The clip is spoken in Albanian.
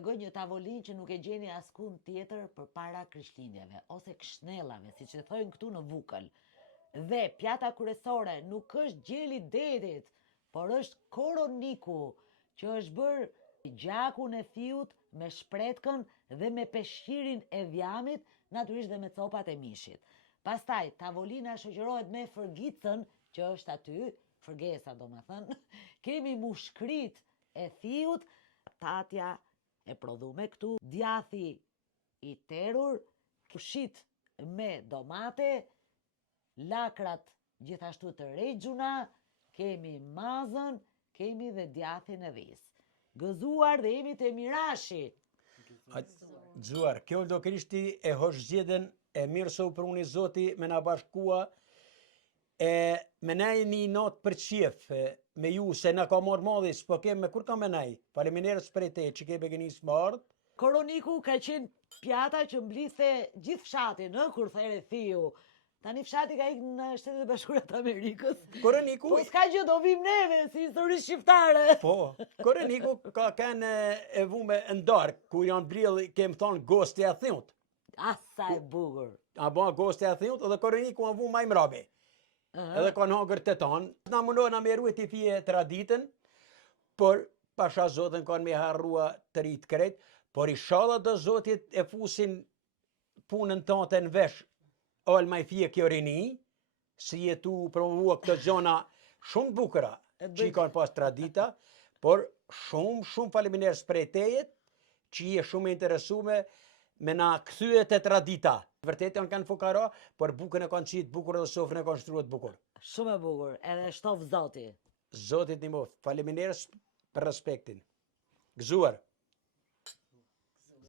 tregoj një tavolinë që nuk e gjeni askund tjetër përpara Krishtlindjeve, ose Kshnellave, siç e thojnë këtu në Vukël. Dhe pjata kryesore nuk është gjeli detit, por është koroniku, që është bërë gjakun e fiut me shpretkën dhe me peshqirin e vjamit, natyrisht dhe me copat e mishit. Pastaj, tavolina shoqërohet me fërgicën, që është aty, fërgesa do më thënë, kemi mushkrit e fiut, tatja e prodhume këtu, djathi i terur, pushit me domate, lakrat gjithashtu të regjuna, kemi mazën, kemi dhe djathin e dhis. Gëzuar dhe jemi të mirashi. Gëzuar, kjo do Krishti e hosh zgjedhjen e mirë së u pruni Zoti me na bashkua e me nej një not për qef me ju se na ka marrë madhis, po keme kur ka me nej. Faleminderit prej te që ke begenis më ardh. Koroniku ka qenë pjata që mblithe gjithë fshatin, kur there thiu. Tani fshati ka ikë në Shtetet e Bashkuara të Amerikës. Koroniku... Po s'ka gjë, do vim neve, si histori shqiptare. Po, koroniku ka kënë e vume ndark, ku janë brillë, kemë thonë, gosti e thiut. Asa e bugur. A ba gosti e thiut, edhe koroniku në vume i mrabe. Edhe ka në hangër të tanë. Na mundohë me ruajt i fije traditën, por pasha Zotën kanë me harrua të rritë krejt, por i shala do Zotit e fusin punën tante në vesh, alma i fije kjo rini, si jetu provua këtë gjona shumë bukura, që i kanë pas tradita, por shumë faleminderit prej tejet, që i e shumë interesume me na kthyet e tradita. Vërtet janë kanë fukara, por bukën e kanë qitë bukur dhe sofrën e kanë shtruat bukur. Shumë e bukur, edhe shtof Zoti. Zotit një moft, faleminderit për respektin. Gëzuar.